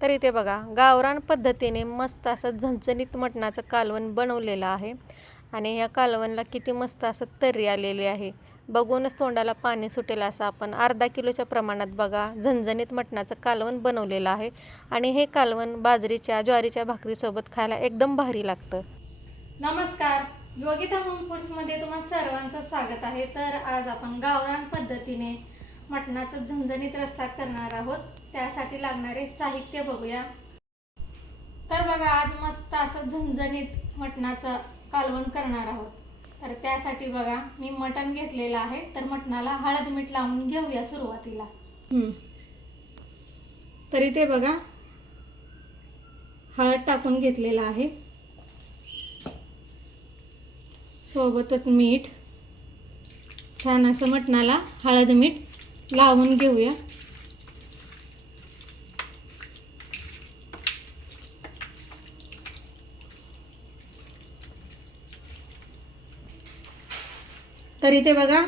तर इथे बघा गावरान पद्धतीने मस्त असं झणझणीत मटणाचं कालवण बनवलेलं आहे आणि ह्या कालवणला किती मस्त असं तर्री आलेली आहे। बघूनच तोंडाला पाणी सुटेल असं आपण अर्धा किलोच्या प्रमाणात बघा झणझणीत मटणाचं कालवण बनवलेलं आहे आणि हे कालवण बाजरीच्या ज्वारीच्या भाकरीसोबत खायला एकदम भारी लागतं। नमस्कार, योगिता होम फूड्समध्ये तुम्हा सर्वांचं स्वागत आहे। तर आज आपण गावरान पद्धतीने मटणाचा झणझणीत रस्सा करणार आहोत। त्यासाठी लागणारे साहित्य बघूया। तर बघा आज मस्त असं झणझणीत मटणाचं कालवण करणार आहोत। तर त्यासाठी बघा मी मटण घेतलेलं आहे। तर मटणाला हळद मीठ लावून घेऊया सुरुवातीला। तर इथे बघा हळद टाकून घेतलेलं आहे, सोबतच मीठ। छान असं मटणाला हळद मीठ लावून घेऊया। तर इथे बघा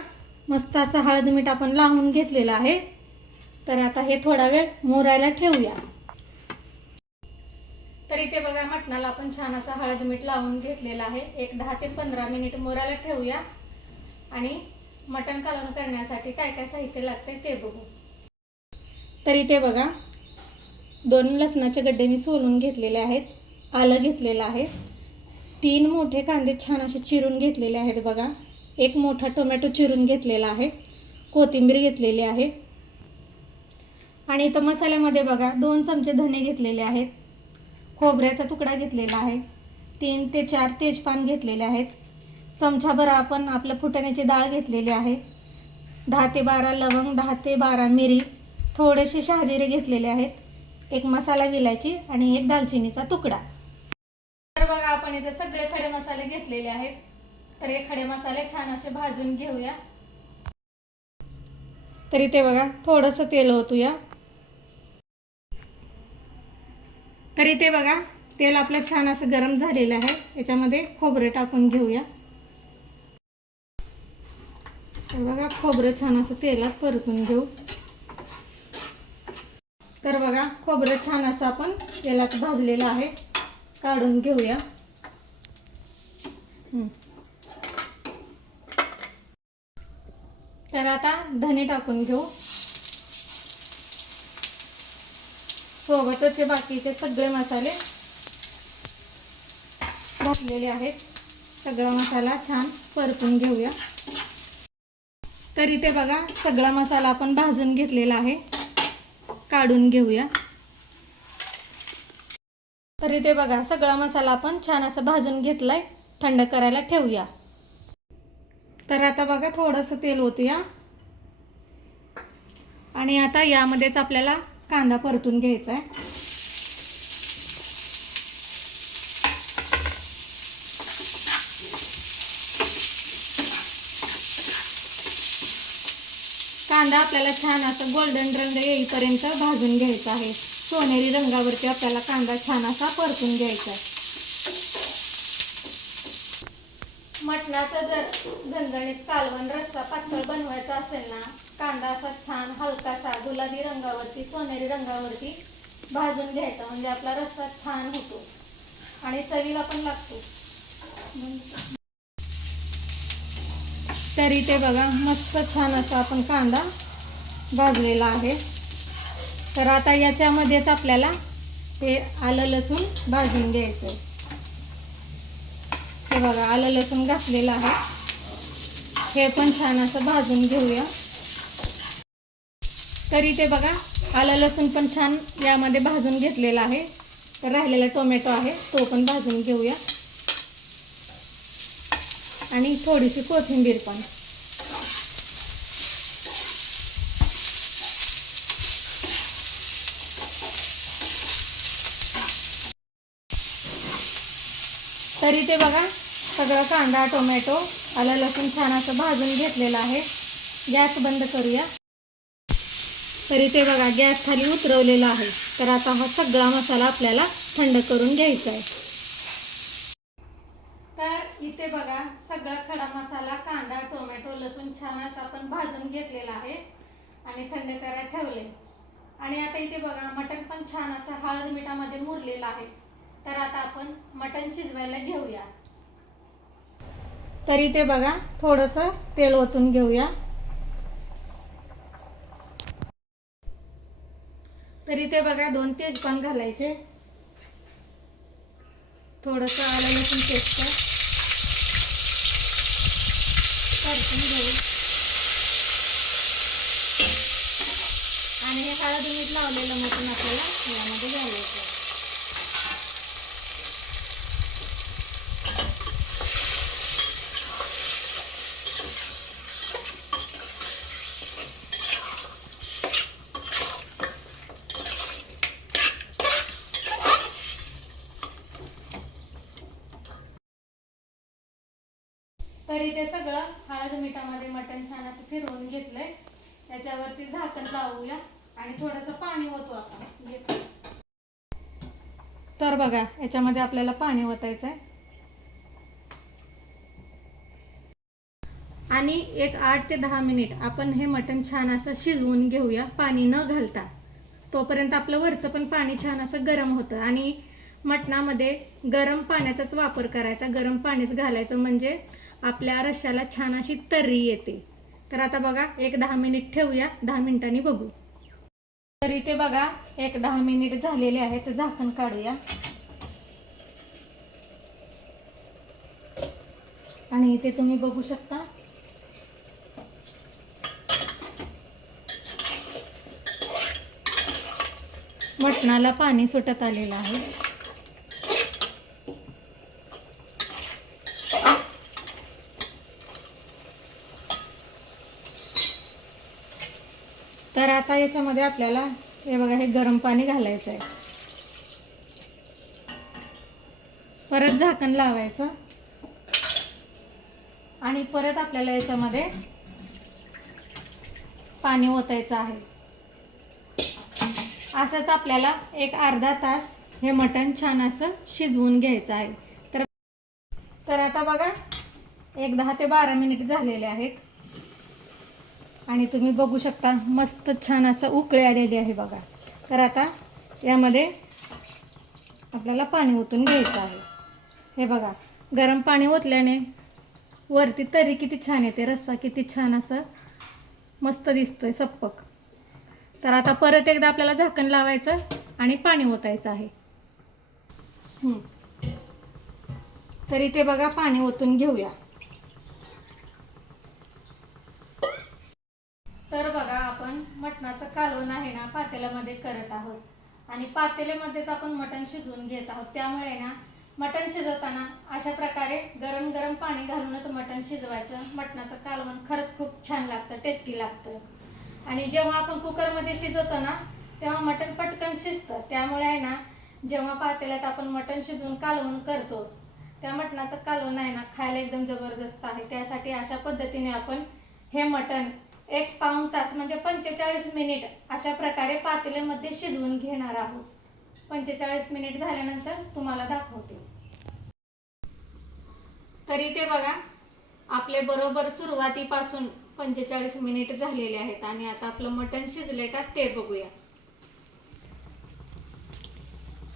मस्त असं हळद मीठ आपण लावून घेतलेलं आहे। तर आता हे थोडा वेळ मोरायला ठेवूया। तर इथे बघा मटणाला आपण छान असं हळद मीठ लावून घेतलेलं आहे। एक 10 ते 15 मिनिट मोरायला ठेवूया आणि मटण कालवण करण्यासाठी काय काय साहित्य लागते ते बघू। तर इथे बघा 2 लसणाचे गड्डे मी सोलून घेतलेले आहेत, आलं घेतलेलं आहे, 3 मोठे कांदे छान असे चिरून घेतलेले आहेत बघा, 1 मोठा टोमॅटो चिरून घेतलेला आहे, कोथिंबीर घेतलेली आहे आणि इथं मसाल्यामध्ये बघा 2 चमचे धने घेतलेले आहेत, खोबऱ्याचा तुकडा घेतलेला आहे, 3 ते 4 तेजपान घेतलेले आहेत, चमचाभर आपण आपलं फुटाण्याची डाळ घेतलेली आहे, 10 ते 12 लवंग, 10 ते 12 मिरी, थोडेसे शहाजिरे घेतलेले आहेत, 1 मसाला विलायची आणि 1 दालचिनीचा तुकडा। तर बघा आपण इथे सगळे खडे मसाले घेतलेले आहेत। तर हे खडे मसाले छान असे भाजून घेऊया। तर इथे बघा थोडंसं तेल ओतूया। तर इथे बघा तेल आपलं छान असं गरम झालेलं आहे, याच्यामध्ये खोबरं टाकून घेऊया। तर बघा खोबरं छान असं तेलात परतून घेऊ। तर बघा खोबरं छान असं आपण तेलात भाजलेलं आहे, काढून घेऊया। तर आता धने टाकून घेऊ, सोबतच हे बाकीचे सगळे मसाले भाजलेले आहेत, सगळा मसाला छान परतून घेऊया। तर इथे बघा सगळा मसाला आपण भाजून घेतलेला आहे, काढून घेऊया। तर इथे बघा सगळा मसाला आपण छान असं भाजून घेतलाय, थंड करायला ठेवूया। तर आता बघा थोडंसं तेल ओतूया आणि आता यामध्येच आपल्याला कांदा परतून घ्यायचा आहे। कांदा आपल्याला छान असं गोल्डन रंग येईपर्यंत भाजून घ्यायचा आहे, सोनेरी रंगावरती आपल्याला कांदा छान असा परतून घ्यायचा आहे। मटणाचा जर झणझणीत कालवण रस्सा पातळ बनवायचा असेल ना, कांदा असा छान हलकासा गुलाबी रंगावरती सोनेरी रंगावरती भाजून घ्यायचा, म्हणजे आपला रस्सा छान होतो आणि चवीला पण लागतो। तर इथे बघा मस्त छान असा आपण कांदा भाजलेला आहे। तर आता याच्यामध्येच आपल्याला हे आलं लसूण भाजून घ्यायचं। हे बघा आलं लसूण घातलेलं आहे, हे पण छान असं भाजून घेऊया। तर इथे बघा आलं लसूण पण छान यामध्ये भाजून घेतलेला आहे। तर राहिलेला टोमॅटो आहे तो पण भाजून घेऊया आणि थोडीशी कोथिंबीर पण। तर इथे बघा सगळं कांदा टोमॅटो आलं लसूण छान असं भाजून घेतलेलं आहे। गॅस बंद करूया। तर इथे बघा गॅस खाली उतरवलेला आहे। तर आता हा सगळा मसाला आपल्याला थंड करून घ्यायचा आहे। तर इथे बघा सगळा खडा मसाला कांदा टोमॅटो लसूण छान असं आपण भाजून घेतलेला आहे आणि थंड करायला ठेवले। आणि आता इथे बघा मटण पण छान असं हळद मिठामध्ये मुरलेलं आहे. तर आता आपण मटण शिजवायला घेऊया. तर इथे बघा थोडंसं तेल ओतून घेऊया. तर इथे बघा 2 तेजपान घालायचे, थोडंसं आलं लसूण पेस्ट परतून घेऊ आणि हे हळद मीठ लावलेलं मटण आपल्याला यामध्ये घालायचं. तर इथे सगळं हळद मिठामध्ये मटण छान असं फिरवून घेतलंय. त्याच्यावरती झाकण लावूया आणि थोडंसं पाणी ओतू आपण घेतो. तर बघा याच्यामध्ये आपल्याला पाणी ओतायचं आहे आणि एक 8 ते 10 मिनिट आपण हे मटण छान असं शिजवून घेऊया पाणी न घालता. तोपर्यंत आपलं वरचं पण पाणी छान असं गरम होतं आणि मटणामध्ये गरम पाण्याचाच वापर करायचा, गरम पाणीच घालायचं, म्हणजे आपल्या रश्श्याला छान अशी तर्री येते. तर आता बघा एक 10 मिनिट ठेवूया, 10 मिनिटांनी बघू. तर इथे बघा एक 10 मिनिट झालेले आहे. तर झाकण काढूया आणि इथे तुम्ही बघू शकता मटणाला पाणी सुटत आलेलं आहे. तर आता याच्यामध्ये आपल्याला हे बघा हे गरम पाणी घालायचं आहे. परत झाकण लावायचं आणि परत आपल्याला याच्यामध्ये पाणी ओतायचं आहे. असंच आपल्याला एक अर्धा तास हे मटण छान असं शिजवून घ्यायचं आहे. तर आता बघा एक 10 ते 12 मिनिट झालेले आहेत आणि तुम्ही बघू शकता मस्त छान असं उकळी आलेली आहे बघा. तर आता यामध्ये आपल्याला पाणी ओतून घ्यायचं आहे. हे बघा गरम पाणी ओतल्याने वरती तरी किती छान येते, रस्सा किती छान असं मस्त दिसतोय सप्पक. तर आता परत एकदा आपल्याला झाकण लावायचं आणि पाणी ओतायचं आहे. तर इथे बघा पाणी ओतून घेऊया. तर बघा आपण मटणाचं कालवण आहे ना पातेल्यामध्ये करत आहोत आणि पातेल्यामध्येच आपण मटण शिजवून घेत आहोत. त्यामुळे ना मटण शिजवताना अशा प्रकारे गरम गरम पाणी घालूनच मटण शिजवायचं. मटणाचं कालवण खरंच खूप छान लागतं, टेस्टी लागतं. आणि जेव्हा आपण कुकरमध्ये शिजवतो ना तेव्हा मटण पटकन शिजतं. त्यामुळे आहे ना जेव्हा पातेल्यात आपण मटण शिजवून कालवण करतो त्या मटणाचं कालवण आहे ना खायला एकदम जबरदस्त आहे. त्यासाठी अशा पद्धतीने आपण हे मटण 1 पाऊण तास म्हणजे 45 मिनिट अशा प्रकारे पातेल्यामध्ये शिजवून घेणार आहोत. 45 मिनिट झाल्यानंतर तुम्हाला दाखवते. तर इथे बघा आपले बरोबर सुरुवातीपासून 45 मिनिट झालेले आहेत आणि आता आपलं मटण शिजले का ते बघूया.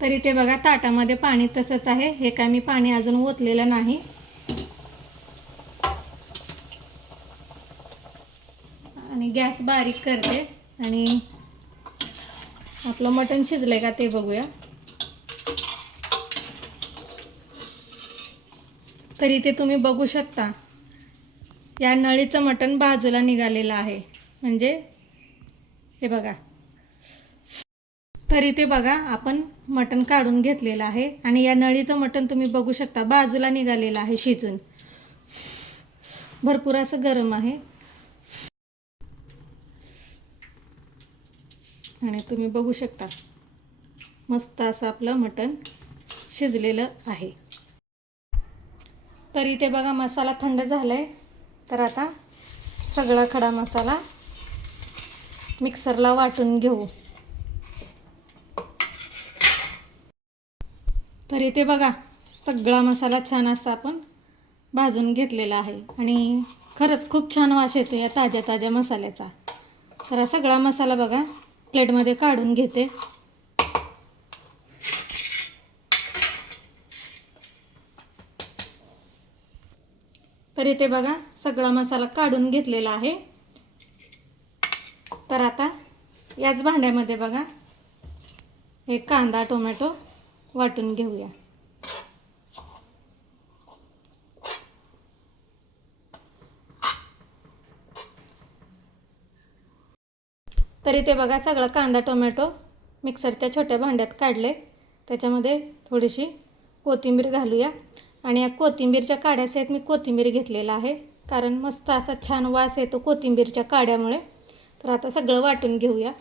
तर इथे बघा ताटामध्ये पाणी तसंच आहे, हे काय मी पाणी अजून ओतलेलं नाही. आणि गॅस बारीक करते आणि आपलं मटण शिजलंय का ते बघूया. तर इथे तुम्ही बघू शकता या नळीचं मटण बाजूला निघालेलं आहे, म्हणजे हे बघा. तर इथे बघा आपण मटण काढून घेतलेलं आहे आणि या नळीचं मटण तुम्ही बघू शकता बाजूला निघालेलं आहे शिजून. भरपूर असं गरम आहे आणि तुम्ही बघू शकता मस्त असं आपलं मटण शिजलेलं आहे. तर इथे बघा मसाला थंड झालाय. तर आता सगळा खडा मसाला मिक्सरला वाटून घेऊ. तर इथे बघा सगळा मसाला छान असा आपण भाजून घेतलेला आहे आणि खरंच खूप छान वास येतो या ताज्या ताज्या मसाल्याचा. तर सगळा मसाला बघा प्लेटमध्ये काढून घेते. तर इथे बघा सगळा मसाला काढून घेतलेला आहे. तर आता याच भांड्यामध्ये बघा हे कांदा टोमॅटो वाटून घेऊया. तर इथे बघा सगळा कांदा टोमॅटो मिक्सरच्या छोट्या भांड्यात काढले. त्याच्यामध्ये थोडीशी कोथिंबीर घालूया. आणि या कोथिंबीरच्या काड्यासहित मी कोथिंबीर घेतलेला आहे, कारण मस्त असा छान वास येतो कोथिंबीरच्या काड्यामुळे. तर आता सगळं वाटून घेऊया.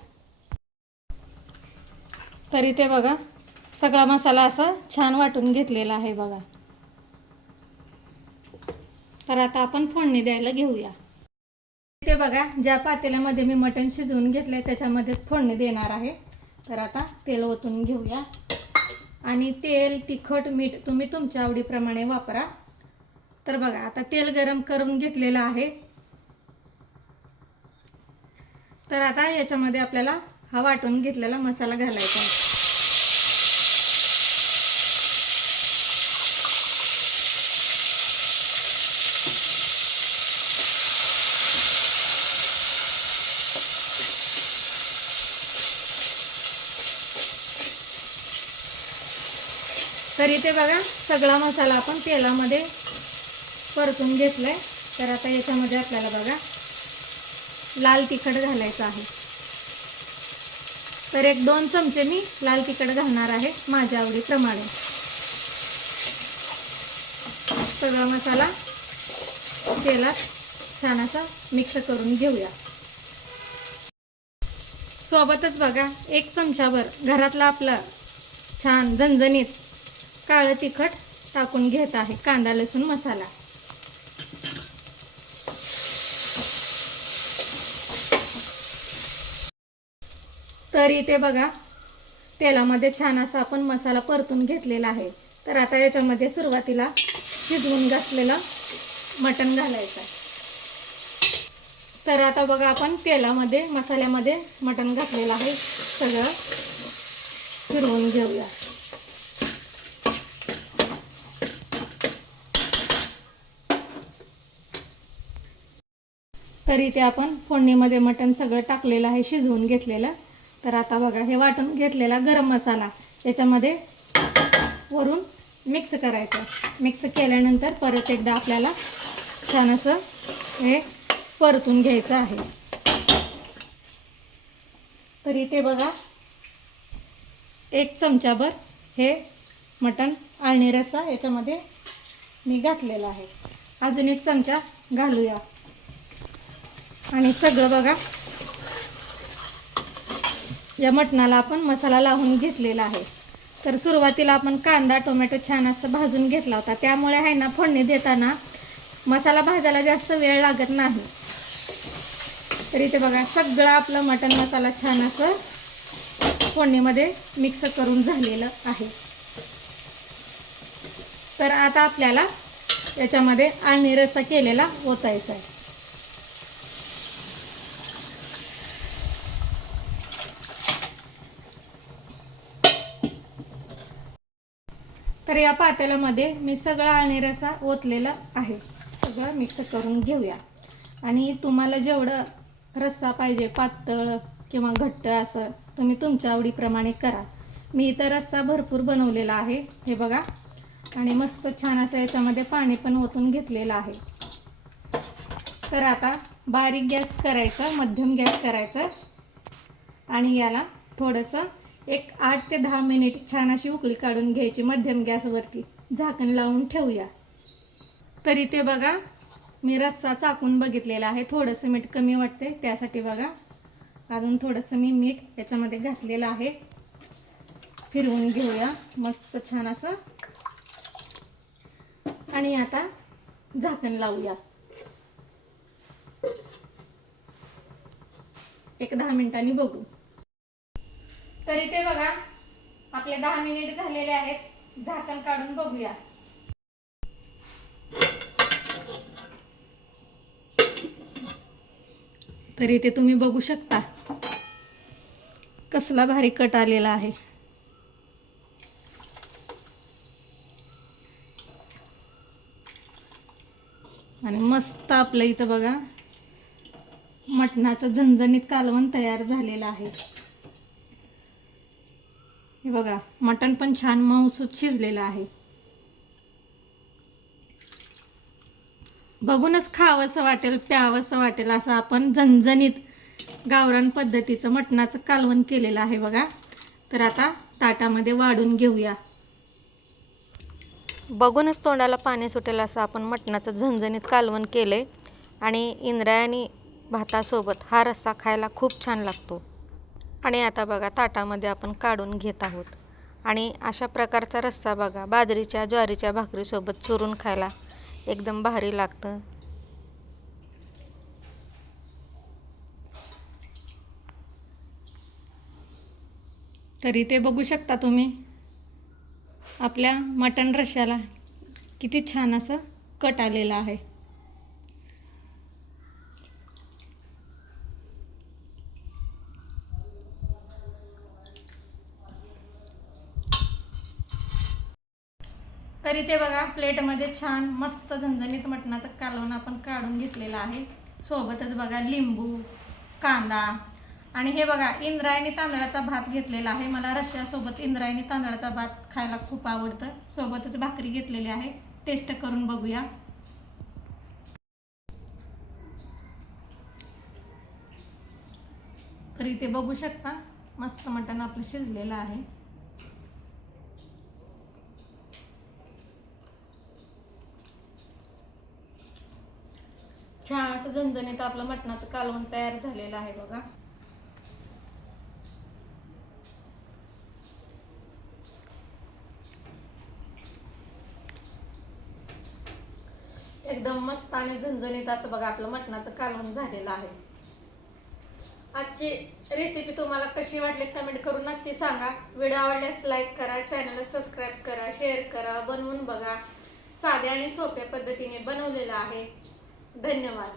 तर इथे बघा सगळा मसाला असा छान वाटून घेतलेला आहे बघा. तर आता आपण फोडणी द्यायला घेऊया. इथे बघा ज्या पातेल्यामध्ये मी मटण शिजवून घेतले त्याच्यामध्येच फोडणी देणार आहे. तर आता तेल ओतून घेऊया. आणि तेल तिखट मीठ तुम्ही तुमच्या आवडीप्रमाणे वापरा. तर बघा आता तेल गरम करून घेतलेलं आहे. तर आता याच्यामध्ये आपल्याला हा वाटून घेतलेला मसाला घालायचा आहे. तर इथे बघा सगळा मसाला आपण तेलामध्ये परतून घेतलाय. तर आता याच्यामध्ये आपल्याला बघा लाल तिखट घालायचं आहे. तर 1-2 चमचे मी लाल तिखट घालणार आहे माझ्या आवडीप्रमाणे. सगळा मसाला तेलात छान असा मिक्स करून घेऊया. सोबतच बघा 1 चमचाभर घरातला आपला छान झणझणीत काळं तिखट टाकून घेत आहे, कांदा लसूण मसाला. तर इथे बघा तेलामध्ये छान असा आपण मसाला परतून घेतलेला आहे. तर आता याच्यामध्ये सुरुवातीला शिजवून घातलेलं मटण घालायचं आहे. तर आता बघा आपण तेलामध्ये मसाल्यामध्ये मटण घातलेलं आहे. सगळं फिरवून घेऊया. तर इथे आपण फोडणीमध्ये मटण सगळं टाकलेलं आहे, शिजवून घेतलेलं. तर आता बघा हे वाटून घेतलेला गरम मसाला याच्यामध्ये वरून मिक्स करायचं. मिक्स केल्यानंतर परत एकदा आपल्याला छान असं हे परतून घ्यायचं आहे. तर इथे बघा 1 चमचाभर हे मटण आळणी रस्सा याच्यामध्ये मी घातलेला आहे. अजून 1 चमचा घालूया. आणि सगळं बघा या मटणाला आपण मसाला लावून घेतलेला आहे. तर सुरुवातीला आपण कांदा टोमॅटो छान असं भाजून घेतला होता, त्यामुळे आहे ना फोडणी देताना मसाला भाजायला जास्त वेळ लागत नाही. तर इथे बघा सगळं आपलं मटण मसाला छान असं फोडणीमध्ये मिक्स करून झालेलं आहे. तर आता आपल्याला याच्यामध्ये आळणी रस्सा केलेला ओतायचा आहे. तर या पातेल्यामध्ये मी सगळा आळणी रस्सा ओतलेला आहे. सगळं मिक्स करून घेऊया. आणि तुम्हाला जेवढं रस्सा पाहिजे पातळ किंवा घट्ट असं तुम्ही तुमच्या आवडीप्रमाणे करा. मी इथं रस्सा भरपूर बनवलेला आहे हे बघा. आणि मस्त छान असं याच्यामध्ये पाणी पण ओतून घेतलेलं आहे. तर आता बारीक गॅस करायचा, मध्यम गॅस करायचा. आणि याला थोडंसं 8 ते 10 मिनिट छान अशी उकळी काढून घ्यायची मध्यम गॅसवरती. झाकण लावून ठेवूया. तर इथे बघा मी रस्सा चाकून बघितलेला आहे. थोडंसं मीठ कमी वाटते त्यासाठी बघा अजून थोडंसं मी मीठ याच्यामध्ये घातलेलं आहे. फिरवून घेऊया मस्त छान असं. आणि आता झाकण लावूया. 10 मिनिटांनी बघू. तर इथे बघा आपले 10 मिनिट झालेले आहेत. झाकण काढून बघूया. तर इथे तुम्ही बघू शकता कसला भारी कट आलेला आहे. आणि मस्त आपलं इथं बघा मटणाचं झणझणीत कालवण तयार झालेलं आहे. हे बघा मटण पण छान मऊसूत शिजलेलं आहे. बघूनच खावंसं वाटेल, प्यावंसं वाटेल असं आपण झणझणीत गावरान पद्धतीचं मटणाचं कालवण केलेलं आहे बघा. तर आता ताटामध्ये वाढून घेऊया. बघूनच तोंडाला पाणी सुटेल असं आपण मटणाचं झणझणीत कालवण केले आणि इंद्रायणी भातासोबत हा रस्सा खायला खूप छान लागतो. आणि आता बघा ताटामध्ये आपण काढून घेत आहोत. आणि अशा प्रकारचा रस्सा बघा बाजरीच्या ज्वारीच्या भाकरीसोबत चुरून खायला एकदम भारी लागतं. तरी ते बघू शकता तुम्ही आपल्या मटण रश्श्याला किती छान असं कट आलेलं आहे. तरी ते बघा प्लेटमध्ये छान मस्त झणझणीत मटणाचं कालवण आपण काढून घेतलेलं आहे. सोबतच बघा लिंबू, कांदा आणि हे बघा इंद्रायणी तांदळाचा भात घेतलेला आहे. मला रश्श्यासोबत इंद्रायणी तांदळाचा भात खायला खूप आवडतं. सोबतच भाकरी घेतलेली आहे. टेस्ट करून बघूया. तरी ते बघू शकता मस्त मटण आपलं शिजलेलं आहे. छान असं झणझणीत आपलं मटणाचं कालवण तयार झालेलं आहे बघा. एकदम मस्त आणि झणझणीत असं बघा आपलं मटणाचं कालवण झालेलं आहे. आजची रेसिपी तुम्हाला कशी वाटली कमेंट करून नक्की सांगा. व्हिडिओ आवडल्यास लाईक करा, चॅनलला सबस्क्राईब करा, शेअर करा, बनवून बघा. साध्या आणि सोप्या पद्धतीने बनवलेलं आहे. धन्यवाद.